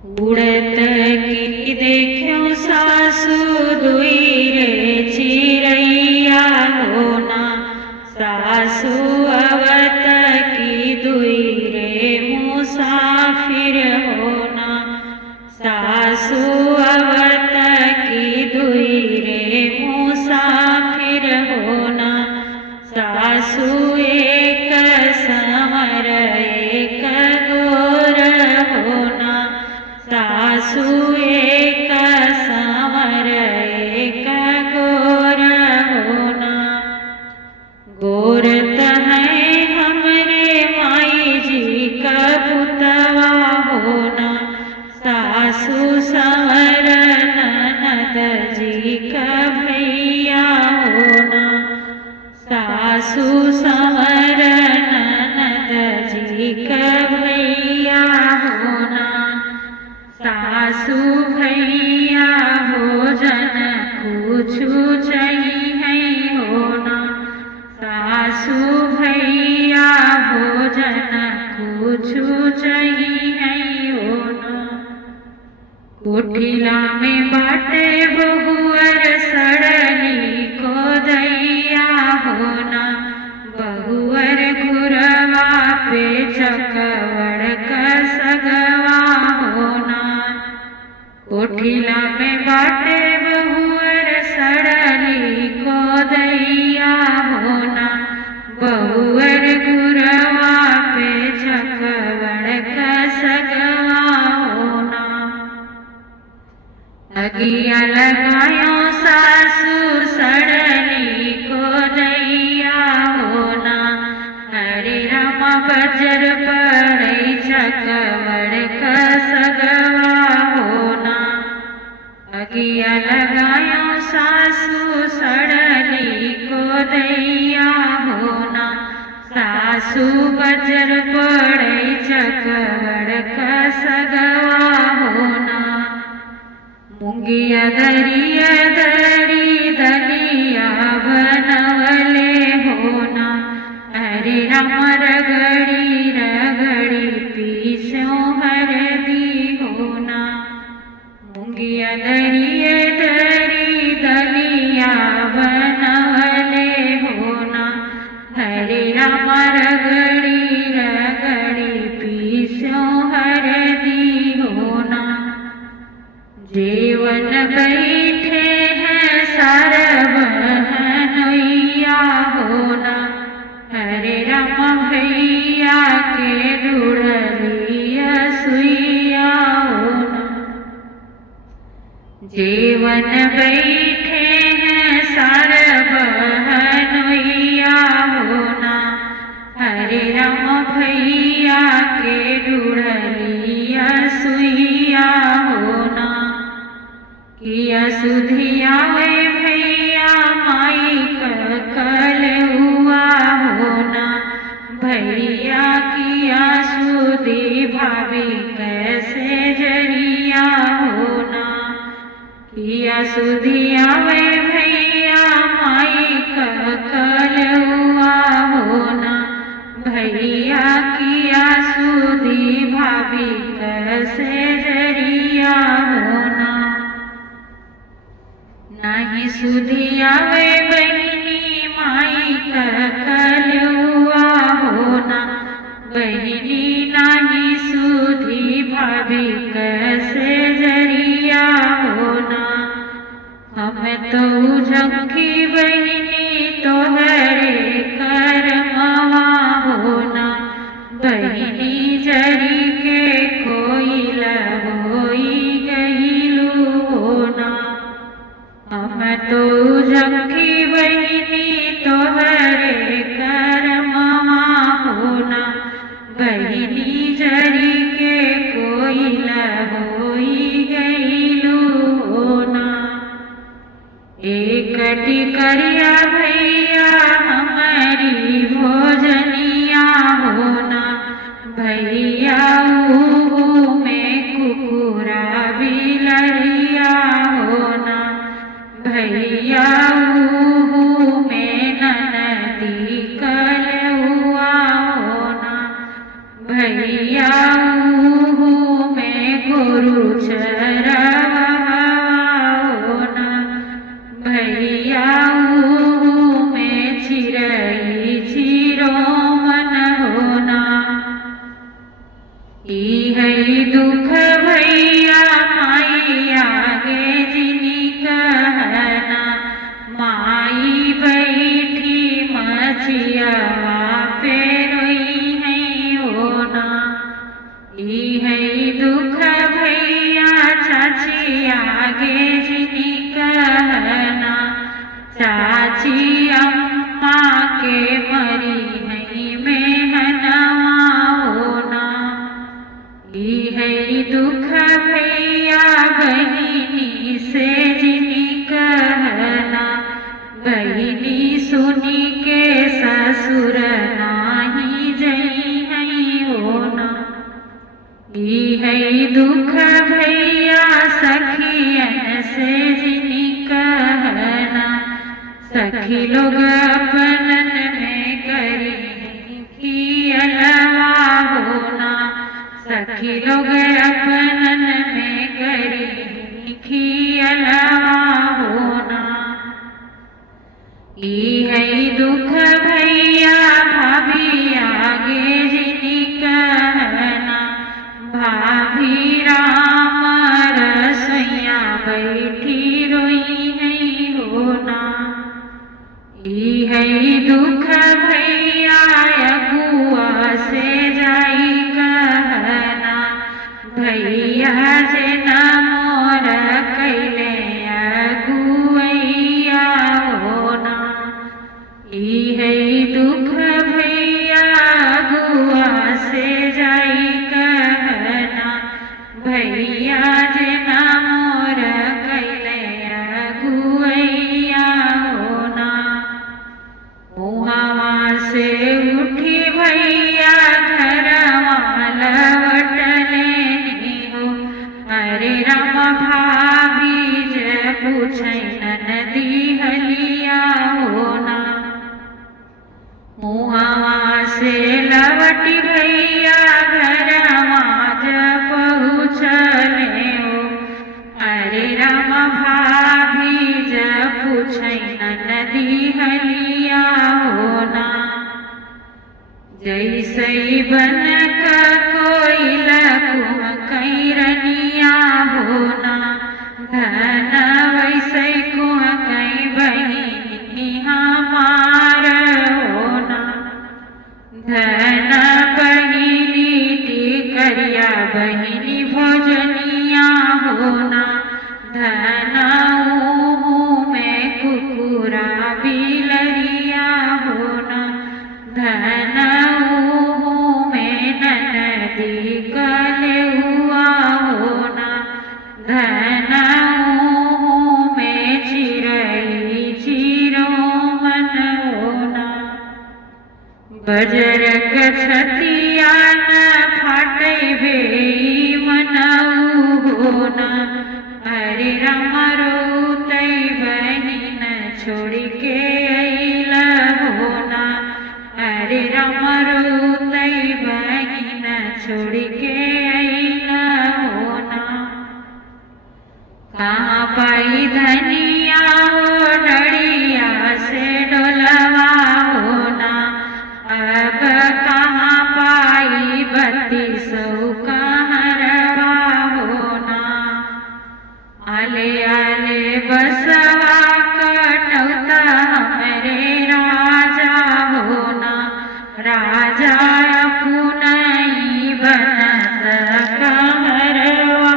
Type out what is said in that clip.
उड़त की देखो सासु दुई रे चिरैया होना, सासु अवत की दुई रे मुसाफिर होना, सासु अवत की दुई रे मुसाफिर होना, सासु एक समर एक गोर होना, सासु एक समर एक गोर होना। गोर है हमरे माई जी का पुतवा होना, सासु संवर ननद जी का भैया होना, सासु संवर ननद जी का भैया होना, सासु भैया भोजन कुछु चाहिए होना, सासु भैया भोजन कुछु चाहिए होना। कुटिला में बाटे बहुअर सड़ली को दैया होना, बहुअर गुरवा पे चकवड़ का सगवा होना। कोठिला में बाटे बहुअर सड़ली को दैया होना, बहुअर गुरवा पे चकवड़ का सगवा होना। अगिया लगायो सासु सड़ली को दैया होना, हरे राम बजर पड़ै चकवड़ का सगवा होना। अगिया लगायो सासु सड़ली को दैया होना, सासु बजर पड़ै चकवड़ का सगवा होना। मुंगिया दरिया दरी दलिया बनवले होना, हरे राम रगड़ी रगड़ी पीसो हरदी होना। मुंगिया दरिया दरी दलिया बनवले होना, हरे राम रगड़ी रगड़ी पीसो हरदी होना। जीवन बैठे हैं सरबहनोइया होना, हरे राम भैया के ढूढ़लिया सुइया होना। जीवन बैठे हैं सरबहनोइया होना, हरे राम भैया के ढूढ़लिया सुइया होना। किया सुधिया वे भैया माई का कल हुआ होना, भैया किया सुधी भाभी कैसे जरिया होना। किया सुधिया वे भैया माई का कल हुआ होना, भैया किया सुधी भाभी कैसे जरिया होना। नहीं सुधिया वे बहिनी माई का कल हुआ होना, बहिनी नहीं सुधी भाभी कैसे जरिया होना। हम तो झमकी बहिनी तोहरे करमवा होना, बहिनी जरी के कोई होई गईलू होना। हम तो झमकी बहिनी तोहरे करमवा होना, बहिनी जरी के कोई होई गईलू होना। एक टिकरिया है दुख भैया माई आगे जिनी कहना, माई बैठी मचिया पे रोई है होना। ई है दुख भैया चाची आगे जिनी कहना, चाची अम्मा के मरी है मेहनवा होना। ई है दुख भैया बहिनी से जिनी कहना, बहिनी सुनी के ससुर नाही जई है होना। ई है दुख भैया सखियन से जिनी कहना, सखी लोग अपनन में करी की अलवा होना। सखी लोग अपनन में करी की अलवा होना। ई है दुख भैया भाभी आगे जिनी कहना, भाभी राम रसैया बैठी रोई है होना। ई है दुख भैया अगुआ से जाई कहना, भैया जे न मोर कैले अगुआ होना। ई है दुख भैया अगुआ से जाई कहना, भैया जे न मोर कैले अगुआ होना। मुहावा से उठी भैया घरवा लवटले हो, अरे राम भाभी जे पूछै नदी हलिया होना। मुहावा से लवटी भैया घरवा ज पहुँचले हो, अरे राम भाभी ज पूछै नदी हलिया होना। जैसे बन का कोई लकुम कैरनिया होना, धन वैसे कुह कई बहिनी हमार होना। धन बहिनी टिकरिया बहिनी भोजनिया होना, धन में कुकुरा बिलरिया होना। धन में ननदी कलेहुआ होना, धन में चिरई चिरोमन होना। बजरक छतिया न फाटे बेई मनऊ होना, अरे राम रोतई बहिन छोड़ के अइल होना। अरे राम रोतई बहिन छोड़ के अइल होना। कहाँ पाई धनिया हो डरिया से डोलवा होना, अब कहाँ पाई 3200 कहरवा होना। आले आले बसवा कटौता हमरे राजा होना, राजा पुनई बनत कहरवा